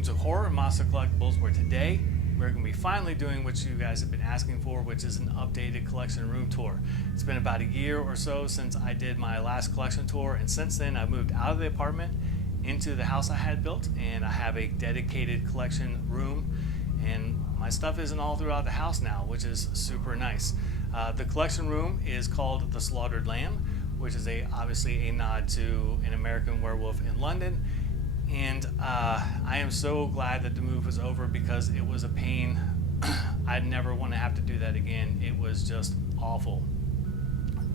welcome to Horror and Monster Collectibles, where today we're going to be finally doing what you guys have been asking for, which is an updated collection room tour. It's been about a year or so since I did my last collection tour, and since then I moved out of the apartment into the house I had built, and I have a dedicated collection room, and my stuff isn't all throughout the house now, which is super nice. The collection room is called The Slaughtered Lamb, which is obviously a nod to An American Werewolf in London. And I am so glad that the move was over, because it was a pain. I'd never want to have to do that again. It was just awful.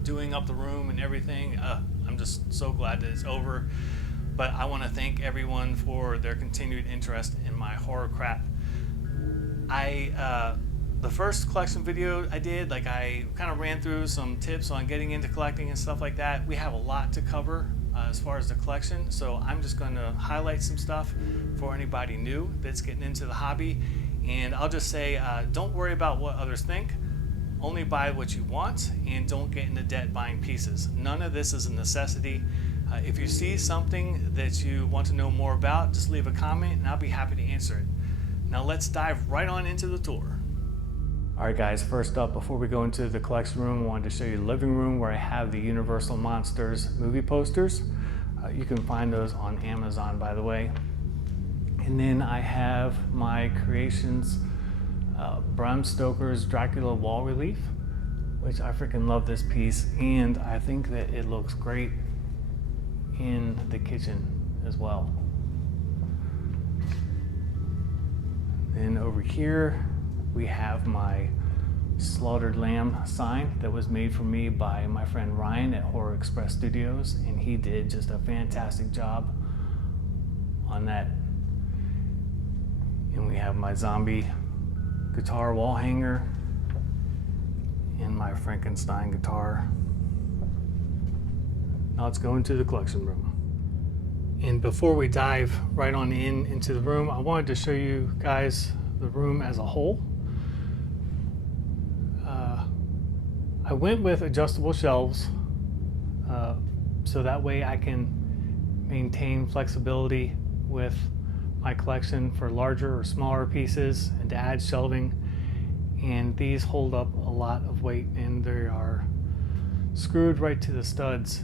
Doing up the room and everything, I'm just so glad that it's over. But I want to thank everyone for their continued interest in my horror crap. The first collection video I did, I kind of ran through some tips on getting into collecting and stuff like that. We have a lot to cover as far as the collection, so I'm just going to highlight some stuff for anybody new that's getting into the hobby. And I'll just say, don't worry about what others think. Only buy what you want, and don't get into debt buying pieces. None of this is a necessity. If you see something that you want to know more about, just leave a comment and I'll be happy to answer it. Now let's dive right on into the tour. Alright guys, first up, before we go into the collection room, I wanted to show you the living room where I have the Universal Monsters movie posters. You can find those on Amazon, by the way. And then I have my Creations Bram Stoker's Dracula wall relief, which I freaking love this piece, and I think that it looks great in the kitchen as well. Then over here we have my Slaughtered Lamb sign that was made for me by my friend Ryan at Horror Express Studios, and he did just a fantastic job on that. And we have my zombie guitar wall hanger and my Frankenstein guitar. Now let's go into the collection room. And before we dive right on into the room, I wanted to show you guys the room as a whole. I went with adjustable shelves so that way I can maintain flexibility with my collection for larger or smaller pieces, and to add shelving. And these hold up a lot of weight, and they are screwed right to the studs.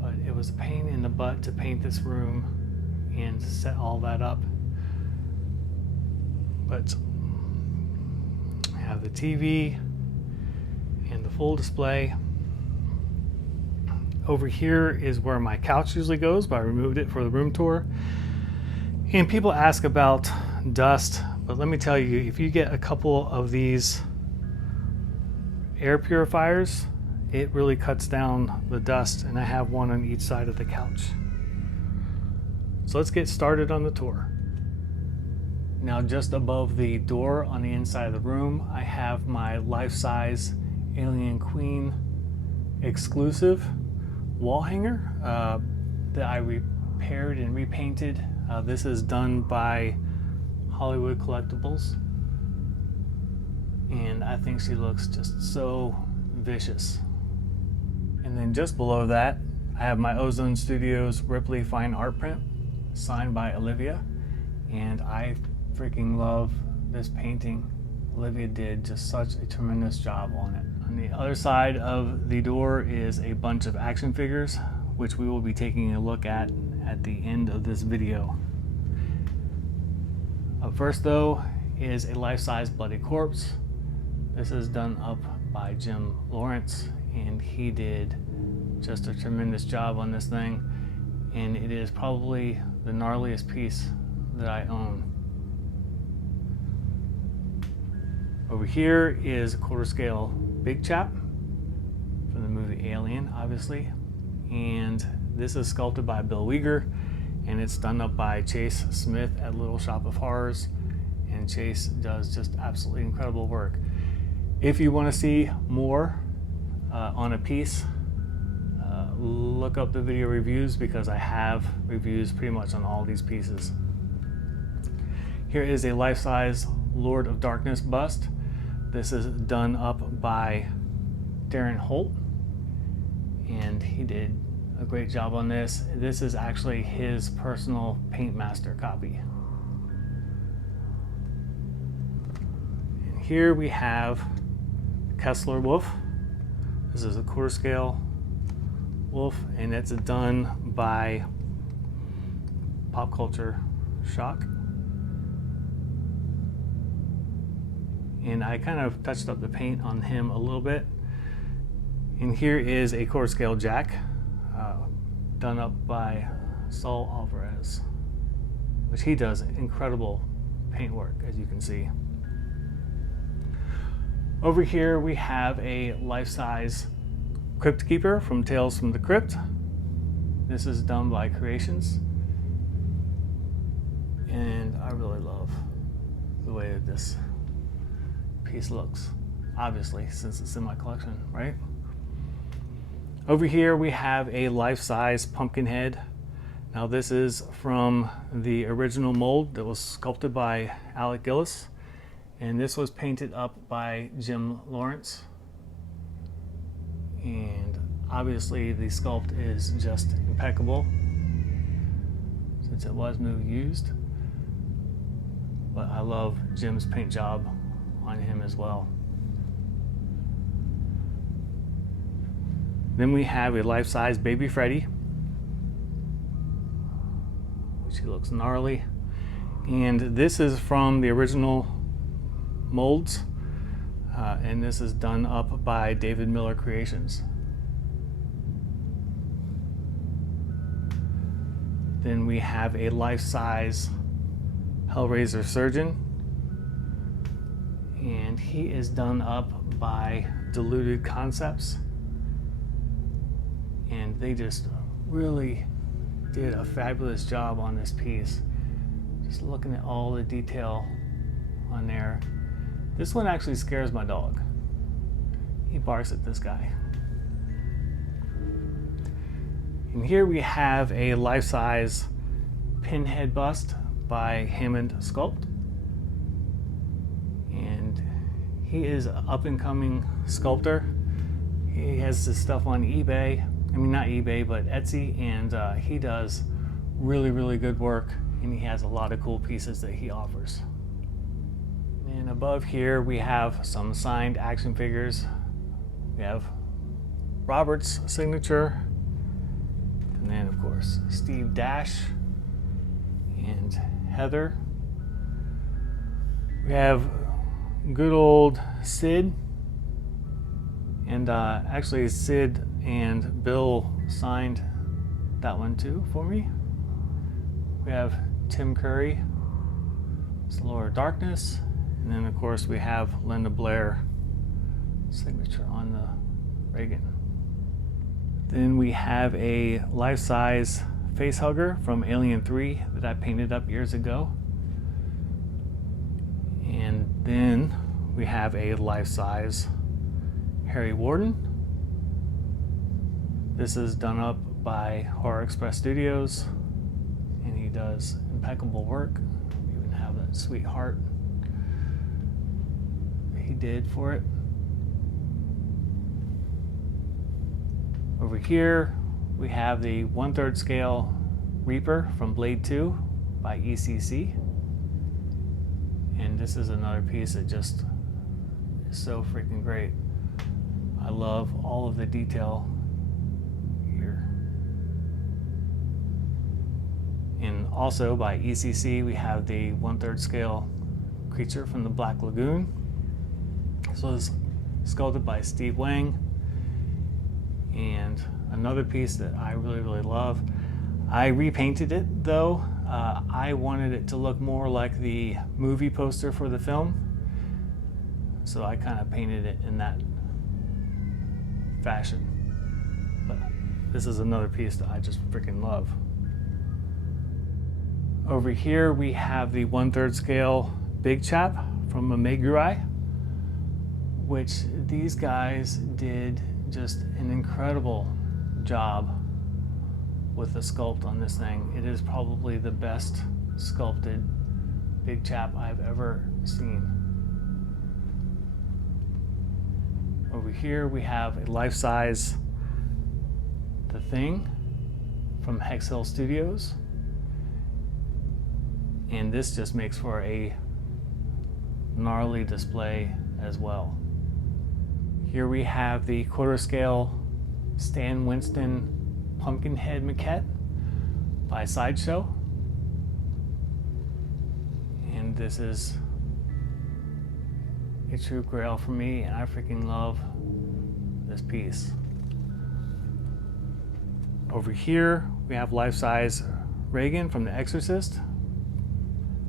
But it was a pain in the butt to paint this room and to set all that up. But I have the TV and the full display. Over here is where my couch usually goes, but I removed it for the room tour. And people ask about dust, but let me tell you, if you get a couple of these air purifiers, it really cuts down the dust, and I have one on each side of the couch. So let's get started on the tour. Now, just above the door on the inside of the room, I have my life-size Alien Queen exclusive wall hanger that I repaired and repainted. This is done by Hollywood Collectibles, and I think she looks just so vicious. And then just below that, I have my Ozone Studios Ripley fine art print signed by Olivia, and I freaking love this painting. Olivia did just such a tremendous job on it. On the other side of the door is a bunch of action figures, which we will be taking a look at the end of this video. Up first though is a life-size Bloody Corpse. This is done up by Jim Lawrence, and he did just a tremendous job on this thing, and it is probably the gnarliest piece that I own. Over here is a quarter scale Big Chap from the movie Alien, obviously, and this is sculpted by Bill Weeger, and it's done up by Chase Smith at Little Shop of Horrors, and Chase does just absolutely incredible work. If you want to see more on a piece, look up the video reviews, because I have reviews pretty much on all these pieces. Here is a life-size Lord of Darkness bust. This is done up by Darren Holt, and he did a great job on this. This is actually his personal Paint Master copy. And here we have Kessler Wolf. This is a quarter scale wolf, and it's done by Pop Culture Shock. And I kind of touched up the paint on him a little bit. And here is a quarter scale Jack, done up by Saul Alvarez, which he does incredible paint work, as you can see. Over here we have a life-size Crypt Keeper from Tales from the Crypt. This is done by Creations. And I really love the way that this piece looks, obviously, since it's in my collection, right? Over here we have a life-size Pumpkinhead. Now this is from the original mold that was sculpted by Alec Gillis, and this was painted up by Jim Lawrence. And obviously the sculpt is just impeccable since it was new used, but I love Jim's paint job on him as well. Then we have a life-size Baby Freddy, which he looks gnarly. And this is from the original molds, and this is done up by David Miller Creations. Then we have a life-size Hellraiser Surgeon, and he is done up by Diluted Concepts. And they just really did a fabulous job on this piece. Just looking at all the detail on there. This one actually scares my dog. He barks at this guy. And here we have a life-size Pinhead bust by Hammond Sculpt. And he is an up-and-coming sculptor. He has this stuff on eBay. I mean, not eBay, but Etsy, and he does really, really good work, and he has a lot of cool pieces that he offers. And above here, we have some signed action figures. We have Robert's signature, and then, of course, Steve Dash and Heather. We have good old Sid, and actually Sid and Bill signed that one too for me. We have Tim Curry, it's Lord of Darkness, and then of course we have Linda Blair signature on the Reagan. Then we have a life-size facehugger from Alien 3 that I painted up years ago. And then we have a life-size Harry Warden. This is done up by Horror Express Studios, and he does impeccable work. We even have that sweet heart that he did for it. Over here, we have the 1/3 scale Reaper from Blade 2 by ECC. And this is another piece that just is so freaking great. I love all of the detail here. And also by ECC, we have the 1/3 scale creature from the Black Lagoon. So it's sculpted by Steve Wang. And another piece that I really, really love. I repainted it though. I wanted it to look more like the movie poster for the film. So I kind of painted it in that fashion. But this is another piece that I just freaking love. Over here we have the 1/3 scale Big Chap from Meguri, which these guys did just an incredible job with the sculpt on this thing. It is probably the best sculpted Big Chap I've ever seen. Over here we have a life-size The Thing, from Hex Hill Studios. And this just makes for a gnarly display as well. Here we have the quarter scale Stan Winston Pumpkinhead maquette by Sideshow. And this is a true grail for me, and I freaking love this piece. Over here we have life-size Reagan from The Exorcist.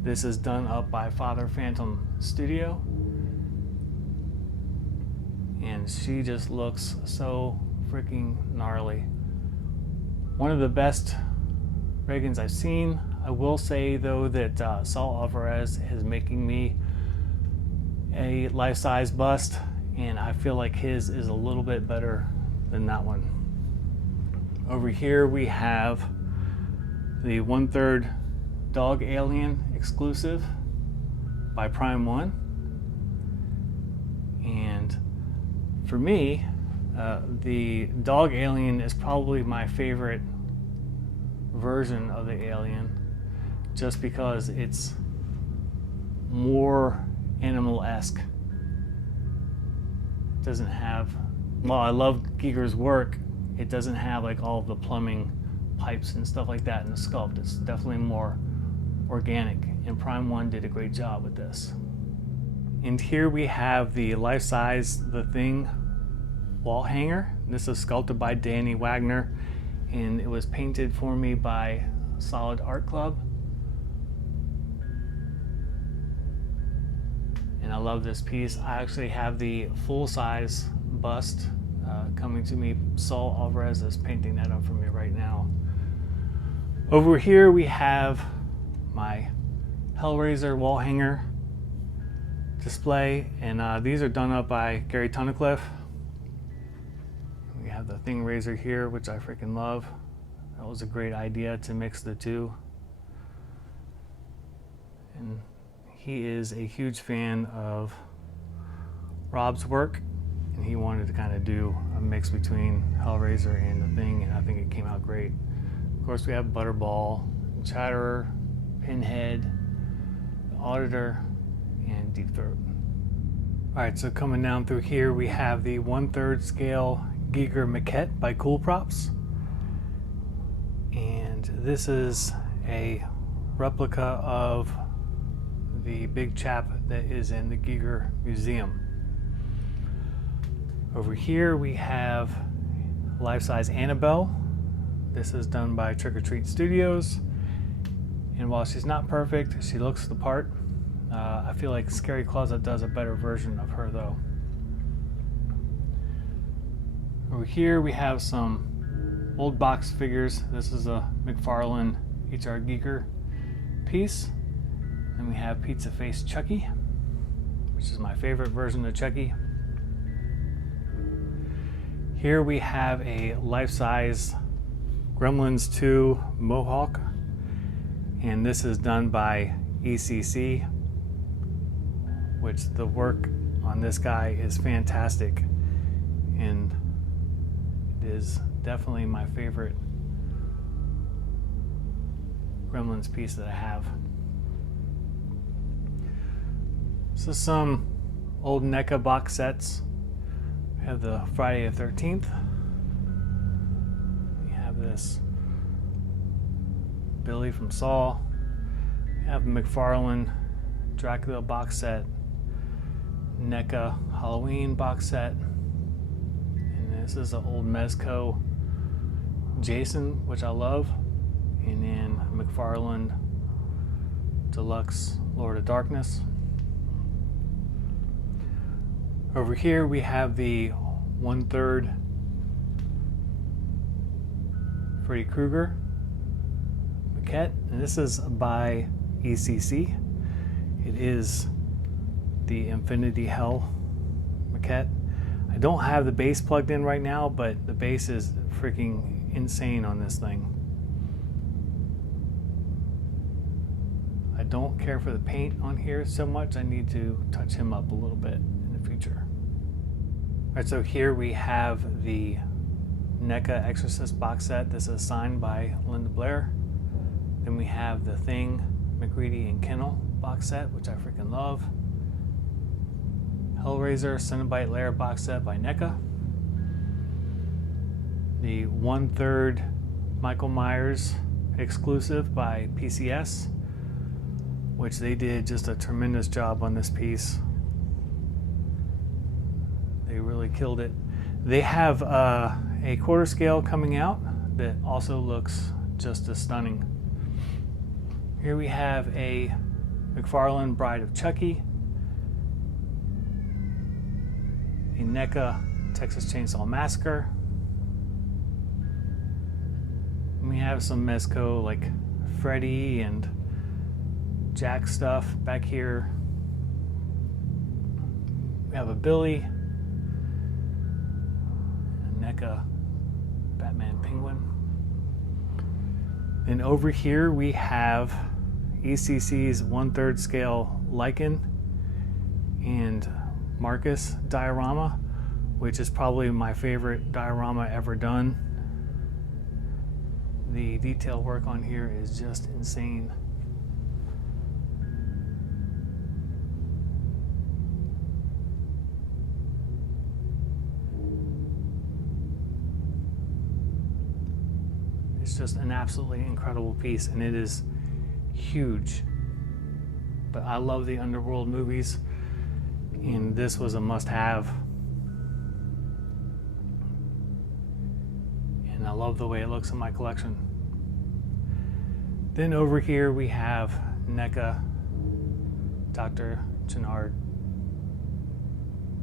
This is done up by Father Phantom Studio, and she just looks so freaking gnarly. One of the best Reagans I've seen. I will say though that Saul Alvarez is making me a life-size bust, and I feel like his is a little bit better than that one. Over here we have the 1/3 Dog Alien exclusive by Prime One, and for me the Dog Alien is probably my favorite version of the Alien, just because it's more animal-esque. It doesn't have, while I love Giger's work, it doesn't have like all of the plumbing pipes and stuff like that in the sculpt. It's definitely more organic, and Prime One did a great job with this. And here we have the life-size The Thing wall hanger. This is sculpted by Danny Wagner, and it was painted for me by Solid Art Club. And I love this piece. I actually have the full-size bust coming to me. Saul Alvarez is painting that up for me right now. Over here we have my Hellraiser wall hanger display, and these are done up by Gary Tunnicliffe. We have the Thing Razor here, which I freaking love. That was a great idea to mix the two. And he is a huge fan of Rob's work, and he wanted to kind of do a mix between Hellraiser and the Thing, and I think it came out great. Of course, we have Butterball, Chatterer, Pinhead, the Auditor, and Deep Throat. All right, so coming down through here, we have the 1/3 scale Giger maquette by Cool Props, and this is a replica of the big chap that is in the Giger Museum. Over here we have life-size Annabelle. This is done by Trick or Treat Studios, and while she's not perfect, she looks the part. I feel like Scary Closet does a better version of her though. Over here we have some old box figures. This is a McFarlane H.R. Giger piece. Then we have Pizza Face Chucky, which is my favorite version of Chucky. Here we have a life-size Gremlins 2 Mohawk, and this is done by ECC, which the work on this guy is fantastic, and it is definitely my favorite Gremlins piece that I have. So some old NECA box sets. We have the Friday the 13th. We have this Billy from Saw. We have McFarlane Dracula box set, NECA Halloween box set, and this is an old Mezco Jason, which I love, and then McFarlane Deluxe Lord of Darkness. Over here we have the 1/3 Freddy Krueger maquette, and this is by ECC. It is the Infinity Hell maquette. I don't have the bass plugged in right now, but the bass is freaking insane on this thing. I don't care for the paint on here so much. I need to touch him up a little bit in the future. All right, so here we have the NECA Exorcist box set. This is signed by Linda Blair. Then we have the Thing, McReady and Kennel box set, which I freaking love. Hellraiser Cenobite Lair box set by NECA. The 1/3 Michael Myers exclusive by PCS, which they did just a tremendous job on this piece. They really killed it. They have a quarter scale coming out that also looks just as stunning. Here we have a McFarlane Bride of Chucky, a NECA Texas Chainsaw Massacre. And we have some Mezco like Freddy and Jack stuff back here. We have a Billy, a NECA Batman Penguin. And over here we have ECC's 1/3 scale Lycan and Marcus diorama, which is probably my favorite diorama ever done. The detail work on here is just insane. It's just an absolutely incredible piece, and it is huge. But I love the Underworld movies, and this was a must-have. And I love the way it looks in my collection. Then over here we have NECA Dr. Channard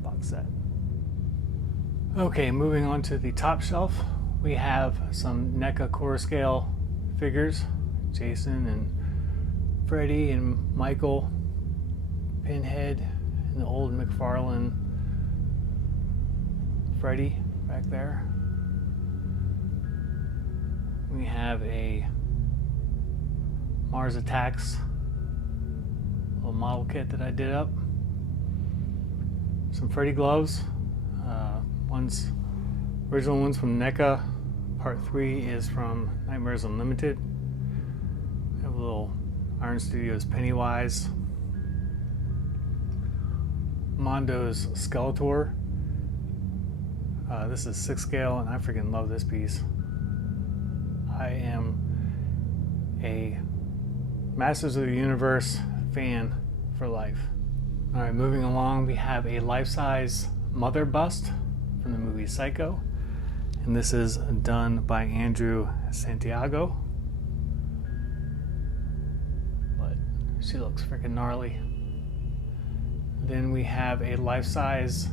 box set. Okay, moving on to the top shelf, we have some NECA quarter scale figures, Jason and Freddy and Michael, Pinhead, and the old McFarlane Freddy back there. We have a Mars Attacks little model kit that I did up. Some Freddy gloves. Original ones from NECA. Part 3 is from Nightmares Unlimited. We have a little Iron Studios Pennywise. Mondo's Skeletor. This is 6 scale, and I freaking love this piece. I am a Masters of the Universe fan for life. All right, moving along, we have a life-size mother bust from the movie Psycho, and this is done by Andrew Santiago. But she looks freaking gnarly. Then we have a life-size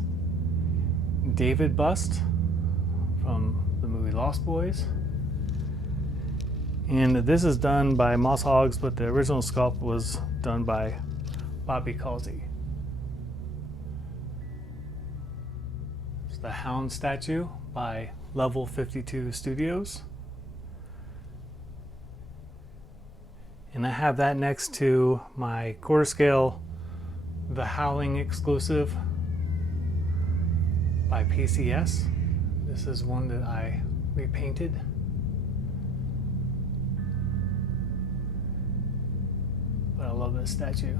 David bust from the movie Lost Boys. And this is done by Moss Hogs, but the original sculpt was done by Bobby Causey. It's the Hound statue by Level 52 Studios. And I have that next to my quarter scale The Howling exclusive by PCS. This is one that I repainted. But I love this statue.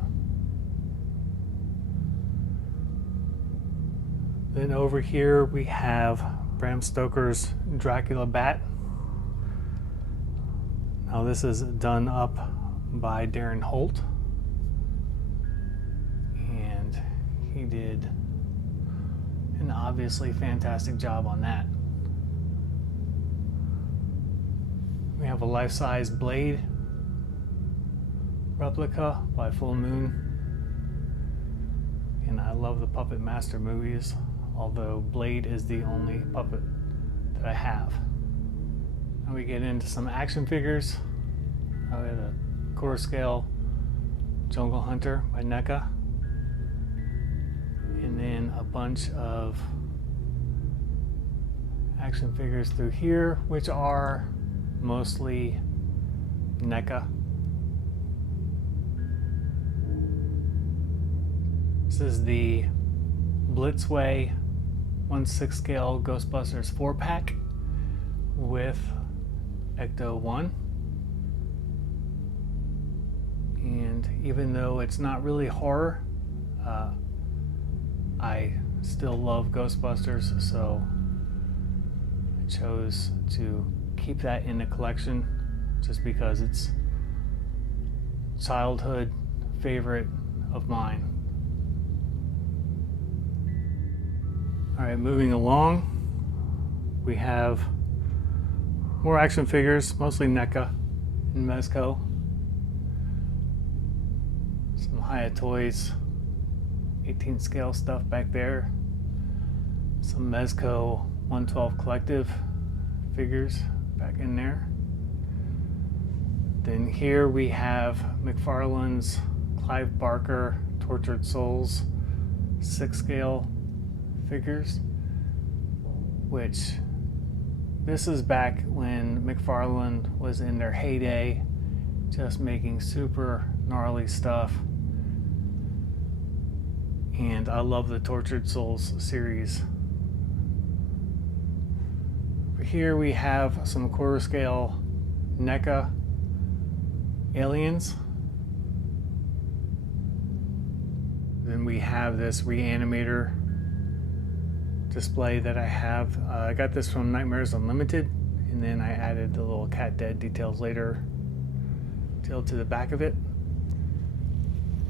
Then over here we have Bram Stoker's Dracula Bat. Now this is done up by Darren Holt. And he did an obviously fantastic job on that. We have a life-size Blade replica by Full Moon. And I love the Puppet Master movies, although Blade is the only puppet that I have. Now we get into some action figures. We have a quarter scale Jungle Hunter by NECA. And then a bunch of action figures through here, which are mostly NECA. This is the Blitzway 1/6 scale Ghostbusters 4-pack. with Ecto 1. And even though it's not really horror, I still love Ghostbusters, so I chose to keep that in the collection just because it's childhood favorite of mine. All right, moving along, we have more action figures, mostly NECA and Mezco. Some Hiya Toys 18 scale stuff back there. Some Mezco 112 collective figures back in there. Then here we have McFarlane's Clive Barker Tortured Souls 6 scale figures, which this is back when McFarlane was in their heyday, just making super gnarly stuff. And I love the Tortured Souls series. Over here we have some quarter scale NECA aliens. Then we have this Reanimator display that I have. I got this from Nightmares Unlimited, and then I added the little cat dead details later to the back of it.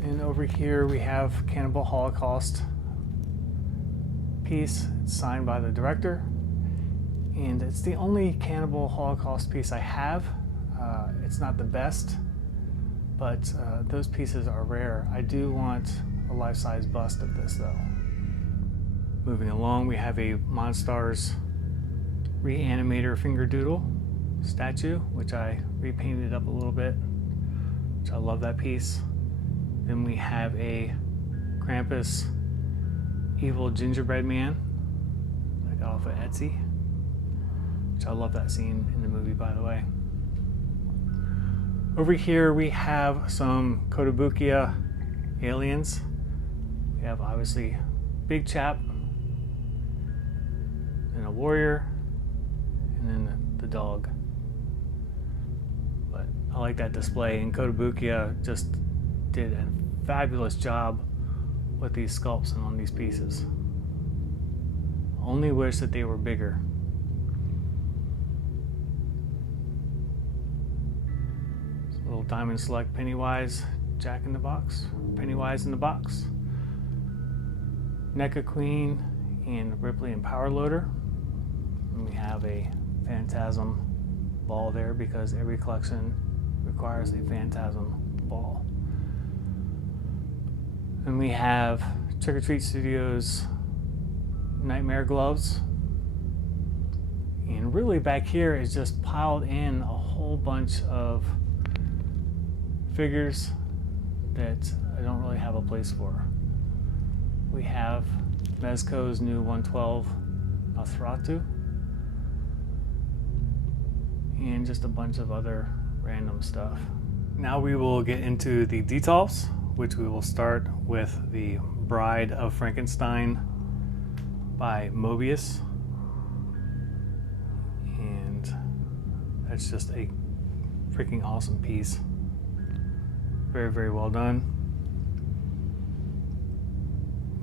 And over here we have Cannibal Holocaust piece. It's signed by the director, and it's the only Cannibal Holocaust piece I have. It's not the best, but those pieces are rare. I do want a life-size bust of this though. Moving along, we have a Monstars Reanimator Fingerdoodle statue, which I repainted up a little bit, which I love that piece. Then we have a Krampus Evil Gingerbread Man I got off of Etsy, which I love that scene in the movie, by the way. Over here we have some Kotobukiya aliens. We have obviously Big Chap, and a warrior, and then the dog. But I like that display, and Kotobukiya just did a fabulous job with these sculpts and on these pieces. Only wish that they were bigger. This little Diamond Select Pennywise Jack in the Box, Pennywise in the Box, NECA Queen, and Ripley and Power Loader. And we have a Phantasm ball there because every collection requires a Phantasm ball. And we have Trick or Treat Studios Nightmare Gloves. And really back here is just piled in a whole bunch of figures that I don't really have a place for. We have Mezco's new 112 Nosferatu, and just a bunch of other random stuff. Now we will get into the details, which we will start with the Bride of Frankenstein by Mobius. And that's just a freaking awesome piece. Very, very well done.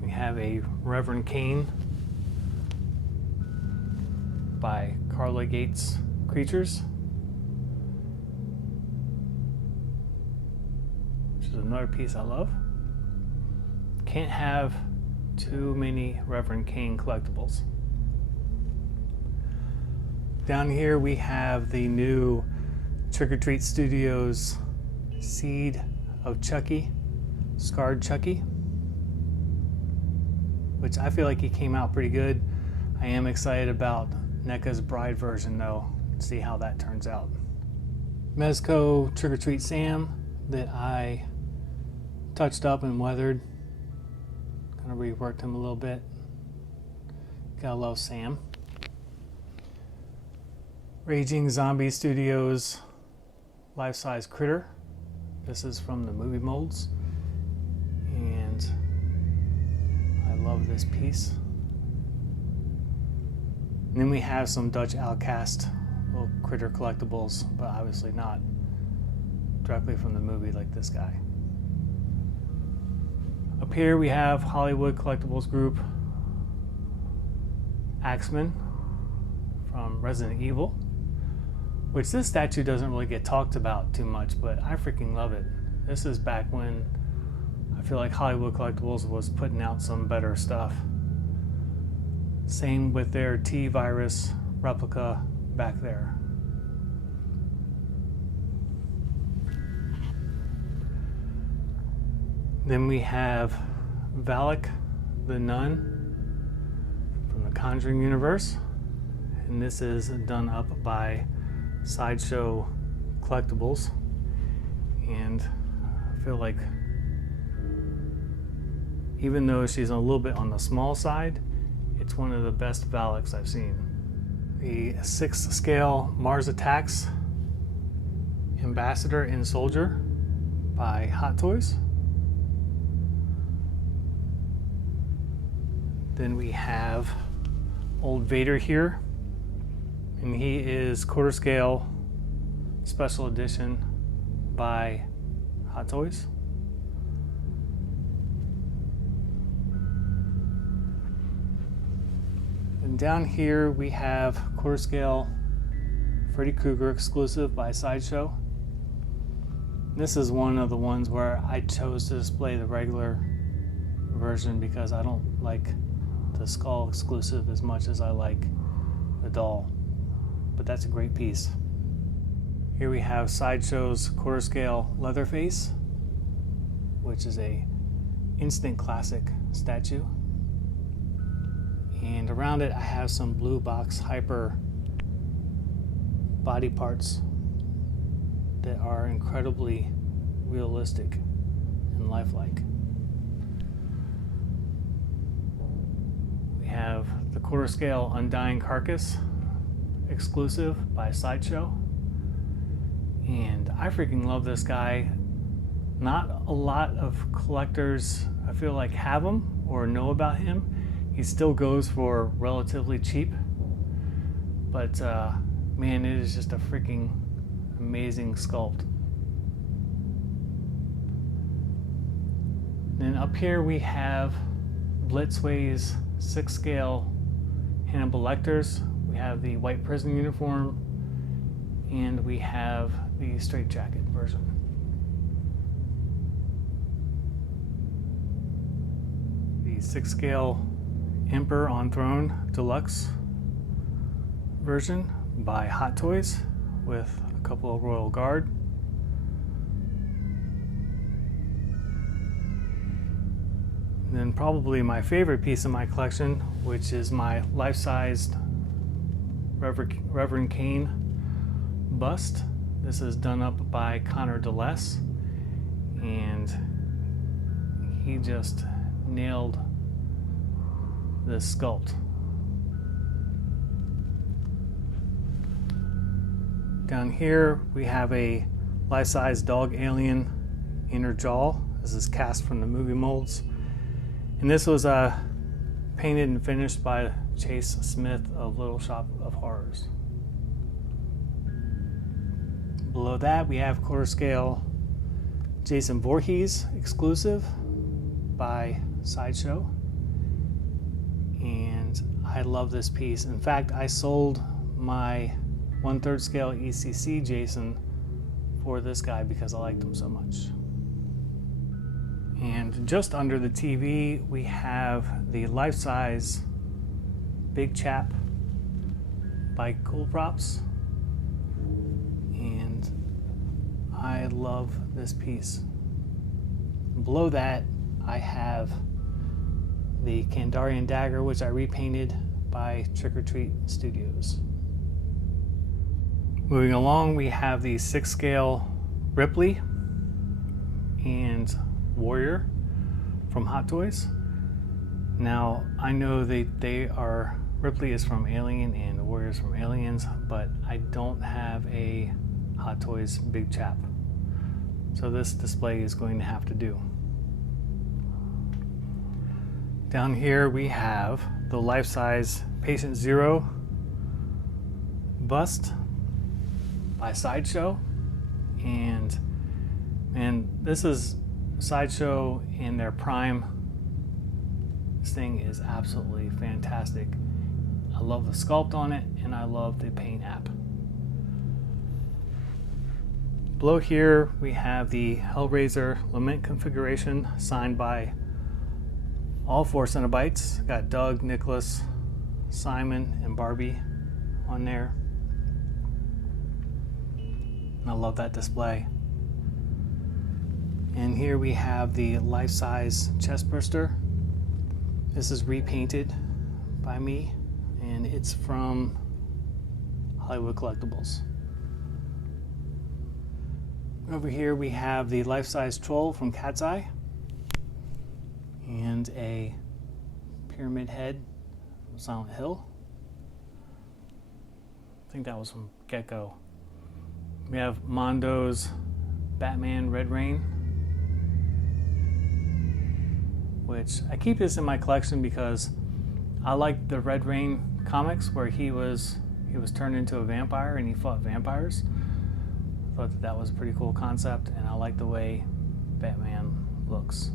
We have a Reverend Cain by Carla Gates Creatures, which is another piece I love. Can't have too many Reverend Cain collectibles. Down here we have the new Trick or Treat Studios Seed of Chucky, Scarred Chucky, which I feel like he came out pretty good. I am excited about NECA's Bride version though, see how that turns out. Mezco Trick or Treat Sam that I touched up and weathered, kind of reworked him a little bit. Gotta love Sam. Raging Zombie Studios Life-Size Critter. This is from the movie molds, and I love this piece. And then we have some Dutch Outcast little critter collectibles, but obviously not directly from the movie like this guy. Up here we have Hollywood Collectibles Group Axeman from Resident Evil, which this statue doesn't really get talked about too much, but I freaking love it. This is back when I feel like Hollywood Collectibles was putting out some better stuff. Same with their T-Virus replica back there. Then we have Valak the Nun from the Conjuring universe, and this is done up by Sideshow Collectibles, and I feel like even though she's a little bit on the small side, it's one of the best Valaks I've seen. The 6th scale Mars Attacks Ambassador and Soldier by Hot Toys. Then we have old Vader here, and he is quarter scale special edition by Hot Toys. And down here we have quarter scale Freddy Krueger exclusive by Sideshow. This is one of the ones where I chose to display the regular version because I don't like the skull exclusive as much as I like the doll, but that's a great piece. Here we have Sideshow's quarter scale Leatherface, which is a instant classic statue. And around it I have some blue box hyper body parts that are incredibly realistic and lifelike. We have the quarter scale Undying Carcass exclusive by Sideshow, and I freaking love this guy. Not a lot of collectors I feel like have him or know about him. He still goes for relatively cheap, but man, it is just a freaking amazing sculpt. Then up here we have Blitzway's 6th scale Hannibal Lecters. We have the white prison uniform, and we have the straitjacket version. The 6th scale Emperor on Throne Deluxe version by Hot Toys with a couple of Royal Guard. And then probably my favorite piece of my collection, which is my life-sized Reverend Cain bust. This is done up by Connor DeLess, and he just nailed this sculpt. Down here we have a life-size dog alien inner jaw. This is cast from the movie molds, and this was painted and finished by Chase Smith of Little Shop of Horrors. Below that we have quarter scale Jason Voorhees exclusive by Sideshow, and I love this piece. In fact, I sold my 1/3 scale ECC Jason for this guy because I liked him so much. And just under the TV we have the life-size Big Chap by Cool Props, and I love this piece. Below that I have the Kandarian Dagger, which I repainted by Trick or Treat Studios. Moving along, we have the 6th scale Ripley and Warrior from Hot Toys. Now, I know Ripley is from Alien and the Warrior is from Aliens, but I don't have a Hot Toys Big Chap, so this display is going to have to do. Down here we have the life-size Patient Zero bust by Sideshow. And this is Sideshow in their prime. This thing is absolutely fantastic. I love the sculpt on it, and I love the paint app. Below here we have the Hellraiser Lament configuration signed by all 4 Cenobites. Got Doug, Nicholas, Simon, and Barbie on there. And I love that display. And here we have the life-size chestburster. This is repainted by me, and it's from Hollywood Collectibles. Over here we have the life-size troll from Cat's Eye and a pyramid head from Silent Hill. I think that was from Gecko. We have Mondo's Batman Red Rain, which I keep this in my collection because I like the Red Rain comics where he was turned into a vampire and he fought vampires. I thought that was a pretty cool concept, and I like the way Batman looks.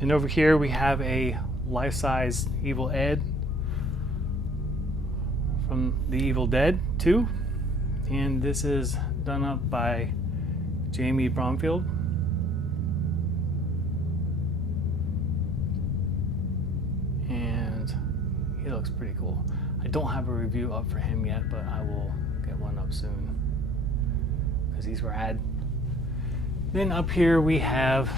And over here we have a life-size Evil Ed from The Evil Dead 2, and this is done up by Jamie Bromfield. And he looks pretty cool. I don't have a review up for him yet, but I will get one up soon because he's rad. Then up here we have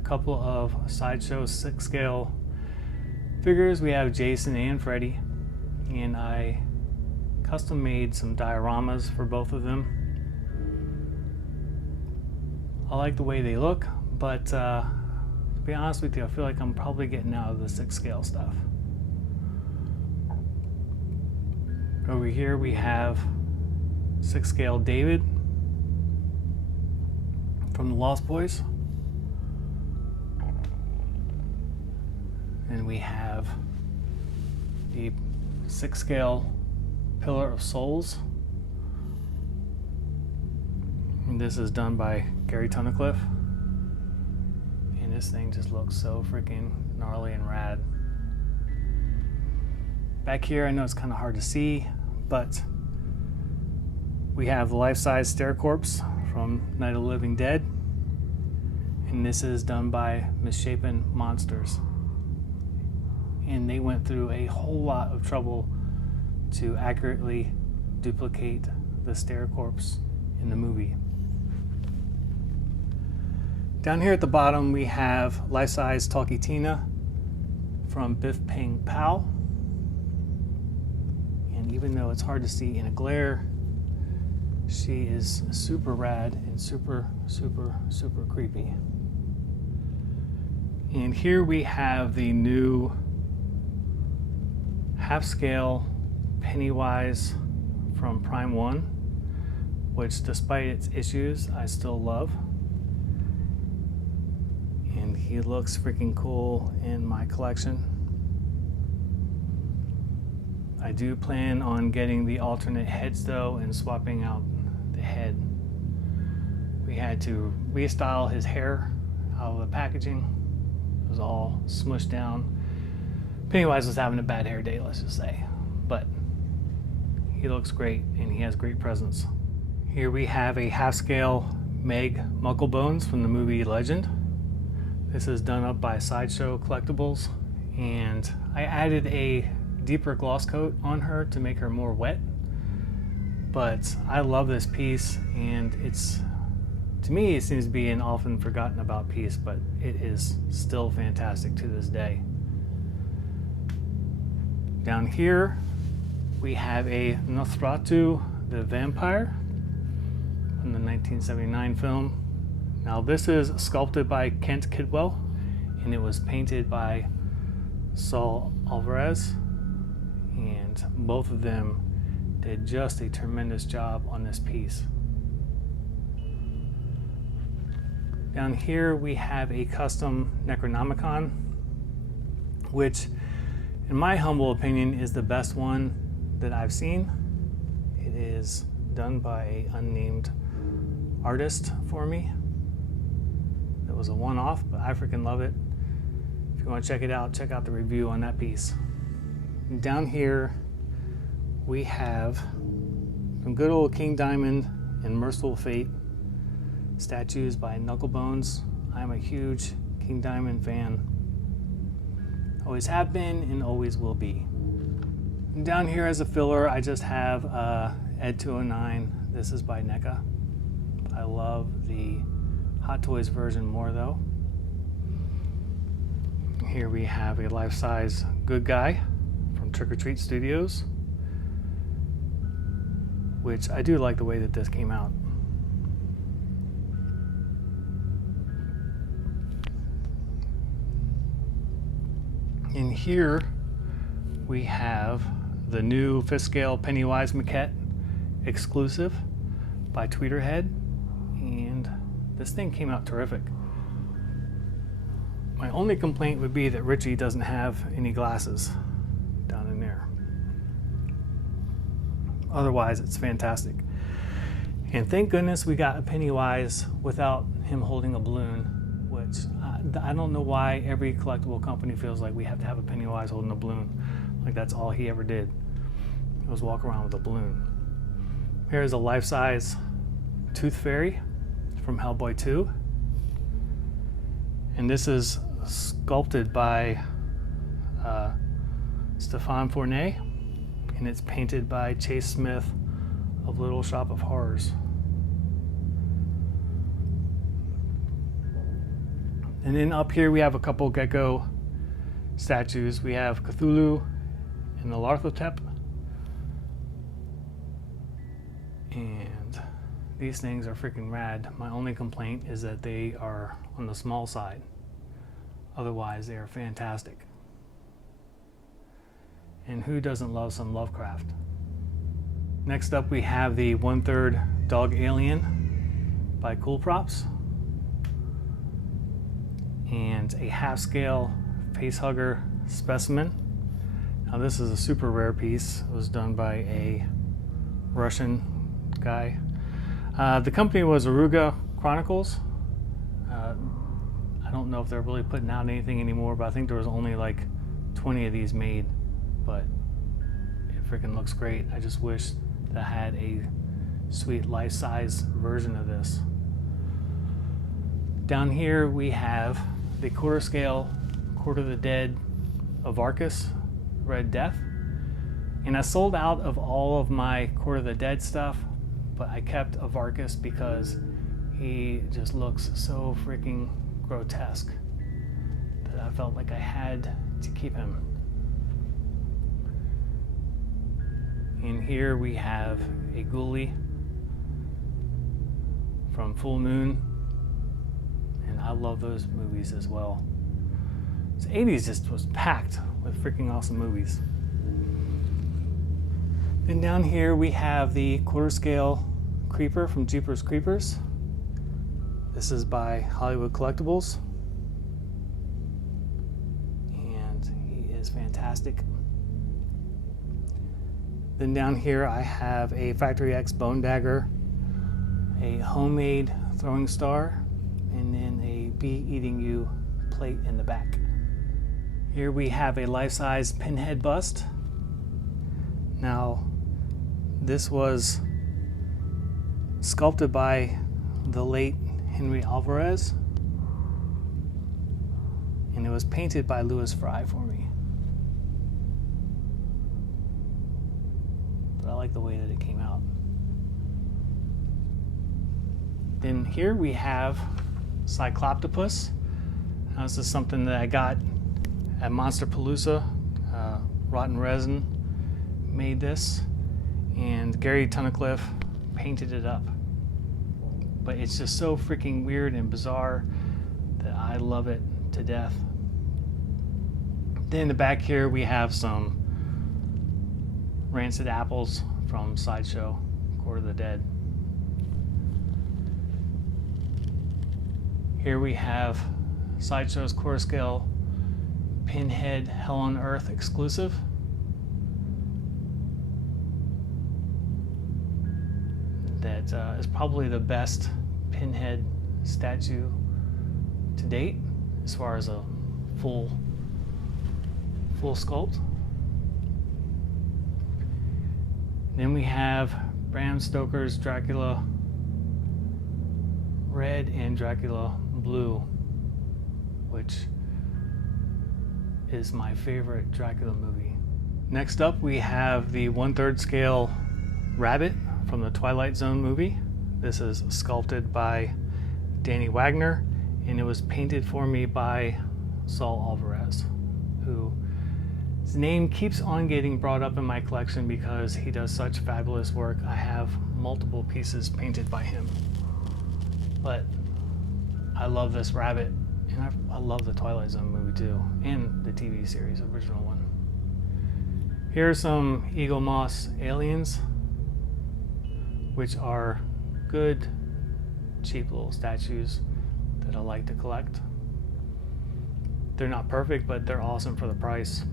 a couple of Sideshow 6-scale figures. We have Jason and Freddy, and I custom made some dioramas for both of them. I like the way they look, but to be honest with you, I feel like I'm probably getting out of the 6-scale stuff. Over here we have 6-scale David from the Lost Boys. And we have the 6-scale Pillar of Souls. And this is done by Gary Tunnicliffe. And this thing just looks so freaking gnarly and rad. Back here, I know it's kind of hard to see, but we have the life-size Stair Corpse from Night of the Living Dead. And this is done by Misshapen Monsters. And they went through a whole lot of trouble to accurately duplicate the Stair Corpse in the movie. Down here at the bottom we have life-size Talkie Tina from Biff Ping Pow. And even though it's hard to see in a glare, she is super rad and super creepy. And here we have the new half-scale Pennywise from Prime 1, which despite its issues, I still love. And he looks freaking cool in my collection. I do plan on getting the alternate heads though and swapping out the head. We had to restyle his hair out of the packaging. It was all smushed down. Pennywise was having a bad hair day, let's just say. But he looks great and he has great presence. Here we have a half-scale Meg Mucklebones from the movie Legend. This is done up by Sideshow Collectibles, and I added a deeper gloss coat on her to make her more wet. But I love this piece, and to me it seems to be an often forgotten about piece, but it is still fantastic to this day. Down here we have a Nosferatu the Vampire from the 1979 film. Now this is sculpted by Kent Kidwell, and it was painted by Saul Alvarez, and both of them did just a tremendous job on this piece. Down here we have a custom Necronomicon, which in my humble opinion is the best one that I've seen. It is done by an unnamed artist for me. It was a one-off, but I freaking love it. If you want to check it out, check out the review on that piece. And down here, we have some good old King Diamond and Merciful Fate statues by Knucklebones. I'm a huge King Diamond fan. Always have been and always will be. And down here as a filler, I just have Ed 209. This is by NECA. I love the Hot Toys version more though. Here we have a life-size Good Guy from Trick or Treat Studios, which I do like the way that this came out. In here we have the new fifth scale Pennywise maquette exclusive by Tweeterhead, and this thing came out terrific. My only complaint would be that Richie doesn't have any glasses down in there. Otherwise, it's fantastic. And thank goodness we got a Pennywise without him holding a balloon, which I don't know why every collectible company feels like we have to have a Pennywise holding a balloon. Like that's all he ever did, was walk around with a balloon. Here's a life-size Tooth Fairy from Hellboy 2. And this is sculpted by Stéphane Fournet, and it's painted by Chase Smith of Little Shop of Horrors. And then up here we have a couple gecko statues. We have Cthulhu and the Larthotep. And these things are freaking rad. My only complaint is that they are on the small side. Otherwise, they are fantastic. And who doesn't love some Lovecraft? Next up, we have the 1/3 Dog Alien by Cool Props, and a half-scale Facehugger Specimen. Now, this is a super rare piece. It was done by a Russian guy. The company was Aruga Chronicles. I don't know if they're really putting out anything anymore, but I think there was only like 20 of these made, but it freaking looks great. I just wish that I had a sweet life-size version of this. Down here we have the quarter scale Court of the Dead of Arcus, Red Death. And I sold out of all of my Court of the Dead stuff, but I kept Avarkus because he just looks so freaking grotesque that I felt like I had to keep him. And here we have a ghoulie from Full Moon, and I love those movies as well. The 80s just was packed with freaking awesome movies. Then down here we have the quarter scale Creeper from Jeepers Creepers. This is by Hollywood Collectibles, and he is fantastic. Then down here I have a Factory X Bone Dagger, a homemade throwing star, and then a Bee Eating You plate in the back. Here we have a life-size Pinhead bust. Now, this was sculpted by the late Henry Alvarez, and it was painted by Louis Fry for me. But I like the way that it came out. Then here we have Cycloptopus. Now, this is something that I got at Monsterpalooza. Rotten Resin made this, and Gary Tunnicliffe painted it up. But it's just so freaking weird and bizarre that I love it to death. Then in the back here we have some Rancid Apples from Sideshow, Court of the Dead. Here we have Sideshow's quarter scale Pinhead Hell on Earth exclusive. that is probably the best pinhead statue to date as far as a full sculpt. Then we have Bram Stoker's Dracula Red and Dracula Blue, which is my favorite Dracula movie. Next up, we have the 1/3 scale rabbit from the Twilight Zone movie. This is sculpted by Danny Wagner, and it was painted for me by Saul Alvarez, who his name keeps on getting brought up in my collection because he does such fabulous work. I have multiple pieces painted by him. But I love this rabbit, and I love the Twilight Zone movie too, and the TV series, original one. Here are some Eagle Moss aliens, which are good, cheap little statues that I like to collect. They're not perfect, but they're awesome for the price.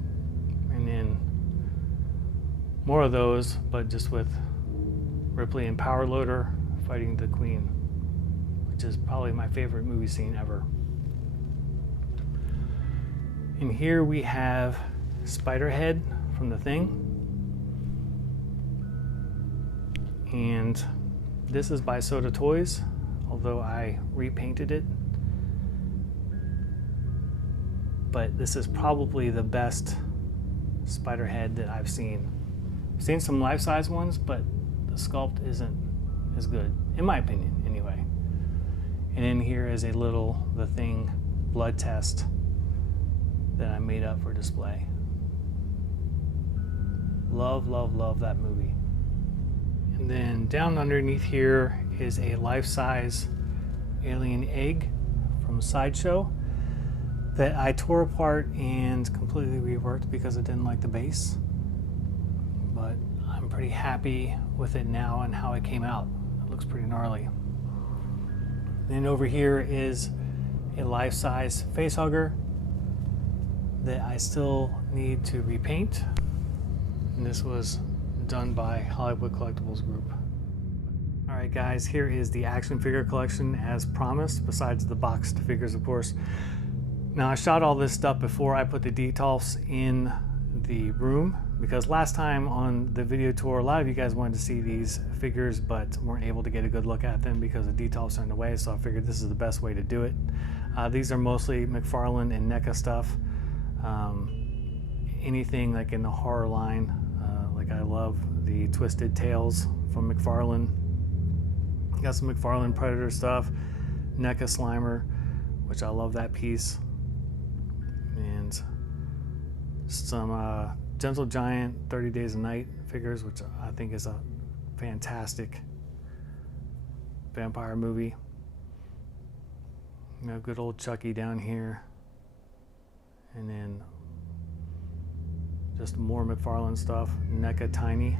And then more of those, but just with Ripley and Power Loader fighting the Queen, which is probably my favorite movie scene ever. And here we have Spiderhead from The Thing. And this is by Soda Toys, although I repainted it. But this is probably the best Spiderhead that I've seen. I've seen some life-size ones, but the sculpt isn't as good, in my opinion, anyway. And in here is a little The Thing blood test that I made up for display. Love, love, love that movie. And then down underneath here is a life-size alien egg from Sideshow that I tore apart and completely reworked because I didn't like the base. But I'm pretty happy with it now and how it came out. It looks pretty gnarly. Then over here is a life-size facehugger that I still need to repaint. And this was done by Hollywood Collectibles Group. All right guys, here is the action figure collection as promised, besides the boxed figures of course. Now I shot all this stuff before I put the detolfs in the room, because last time on the video tour, a lot of you guys wanted to see these figures but weren't able to get a good look at them because the detolfs are in the way, so I figured this is the best way to do it. These are mostly McFarlane and NECA stuff. Anything like in the horror line, like I love the Twisted Tales from McFarlane. Got some McFarlane Predator stuff, NECA Slimer, which I love that piece. And some Gentle Giant 30 Days a Night figures, which I think is a fantastic vampire movie. You know, good old Chucky down here. And then just more McFarlane stuff, NECA Tiny,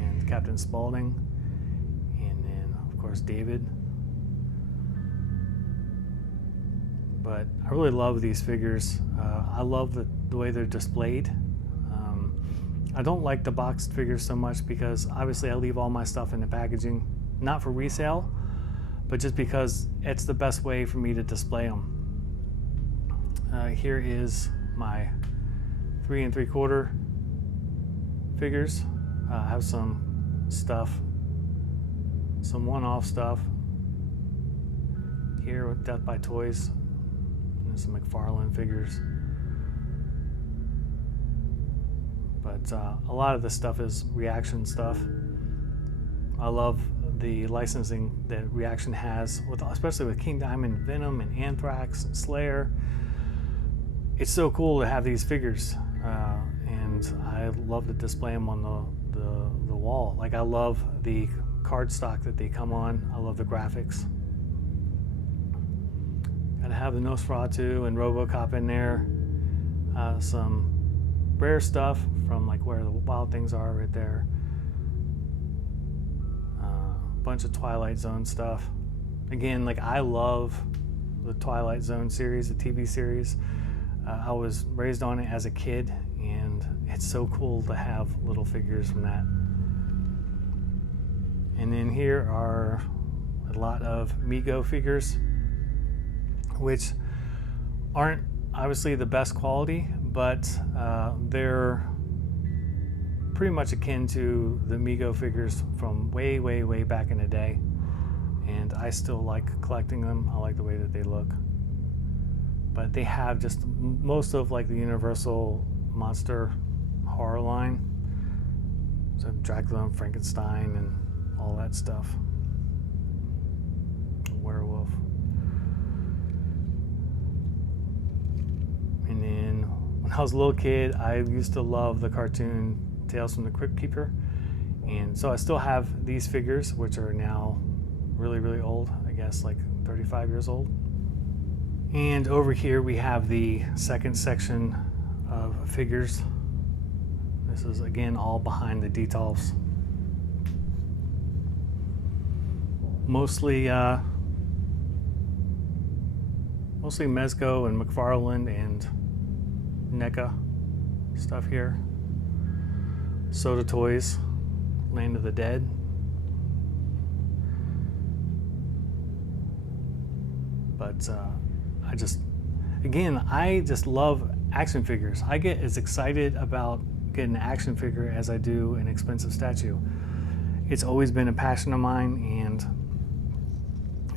and Captain Spaulding, and then of course David. But I really love these figures. I love the way they're displayed. I don't like the boxed figures so much because obviously I leave all my stuff in the packaging, not for resale, but just because it's the best way for me to display them. Here is my 3 3/4 figures. I have some stuff, some one-off stuff here with Death by Toys, and some McFarlane figures. But a lot of this stuff is Reaction stuff. I love the licensing that Reaction has, especially with King Diamond, Venom, and Anthrax, and Slayer. It's so cool to have these figures, and I love to display them on the wall. Like I love the cardstock that they come on. I love the graphics. Gotta have the Nosferatu and RoboCop in there. Some rare stuff from like Where the Wild Things Are right there. Bunch of Twilight Zone stuff. Again, like I love the Twilight Zone series, the TV series. I was raised on it as a kid, and it's so cool to have little figures from that. And then here are a lot of Mego figures, which aren't obviously the best quality, but they're pretty much akin to the Mego figures from way, way, way back in the day. And I still like collecting them. I like the way that they look. But they have just most of like the Universal monster horror line. So Dracula and Frankenstein and all that stuff. Werewolf. And then when I was a little kid, I used to love the cartoon Tales from the Crypt Keeper. And so I still have these figures, which are now really, really old, I guess like 35 years old. And over here we have the second section of figures. This is again all behind the details. Mostly Mezco and McFarlane and NECA stuff here. Soda Toys, Land of the Dead. But I just love action figures. I get as excited about getting an action figure as I do an expensive statue. It's always been a passion of mine, and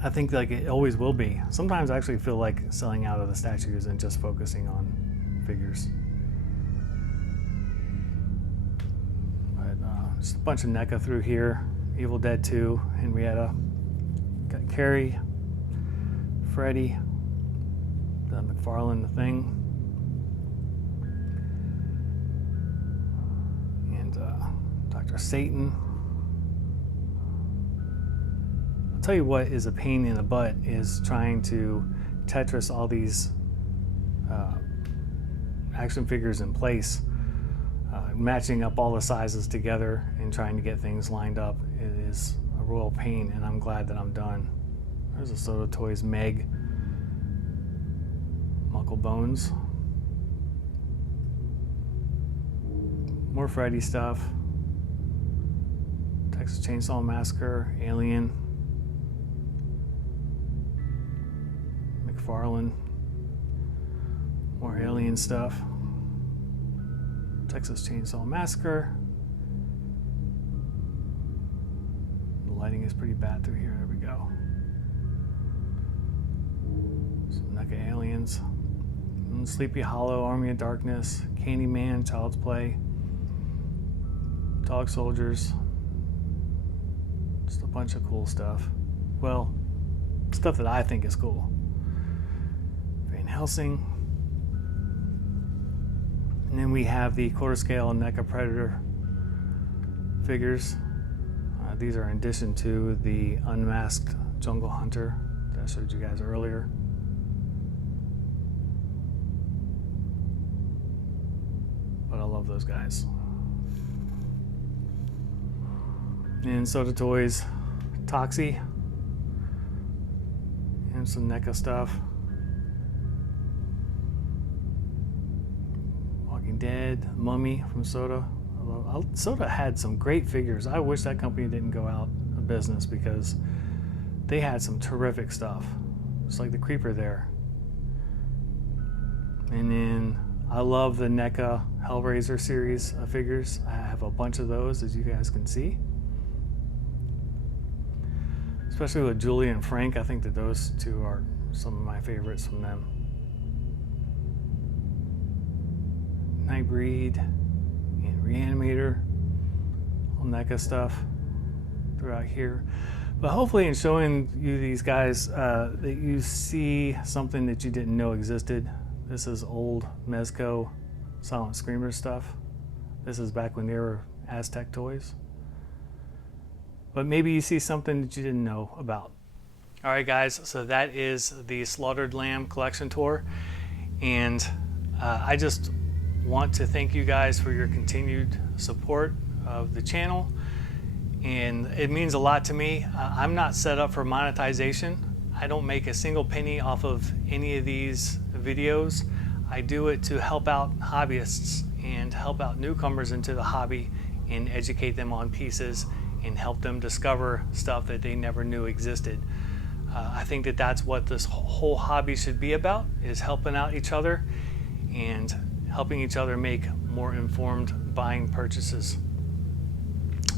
I think like it always will be. Sometimes I actually feel like selling out of the statues and just focusing on figures. But just a bunch of NECA through here. Evil Dead 2, Henrietta, got Carrie, Freddy, the McFarlane, The Thing, and Dr. Satan. I'll tell you what is a pain in the butt is trying to Tetris all these action figures in place, matching up all the sizes together and trying to get things lined up. It is a royal pain, and I'm glad that I'm done. There's a Soda Toys Meg, Muckle Bones, more Freddy stuff, Texas Chainsaw Massacre, Alien, McFarlane, more Alien stuff, Texas Chainsaw Massacre. The lighting is pretty bad through here. There we go. Some NECA Aliens, Sleepy Hollow, Army of Darkness, Candyman, Child's Play, Dog Soldiers. Just a bunch of cool stuff. Well, stuff that I think is cool. Van Helsing. And then we have the quarter scale NECA Predator figures. These are in addition to the unmasked Jungle Hunter that I showed you guys earlier. But I love those guys. And Soda Toys, Toxie, and some NECA stuff. Walking Dead, Mummy from Soda. Soda had some great figures. I wish that company didn't go out of business because they had some terrific stuff. Just like the Creeper there. And then I love the NECA Hellraiser series of figures. I have a bunch of those, as you guys can see. Especially with Julie and Frank. I think that those two are some of my favorites from them. Nightbreed and Reanimator, all NECA stuff throughout here. But hopefully in showing you these guys that you see something that you didn't know existed. This is old Mezco Silent Screamer stuff. This is back when they were Aztec toys. But maybe you see something that you didn't know about. All right, guys, so that is the Slaughtered Lamb collection tour. And I just want to thank you guys for your continued support of the channel. And it means a lot to me. I'm not set up for monetization. I don't make a single penny off of any of these videos. I do it to help out hobbyists and help out newcomers into the hobby and educate them on pieces and help them discover stuff that they never knew existed. I think that that's what this whole hobby should be about, is helping out each other and helping each other make more informed buying purchases.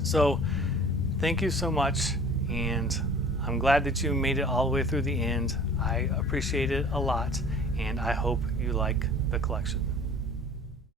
So thank you so much, and I'm glad that you made it all the way through the end. I appreciate it a lot, and I hope you like the collection.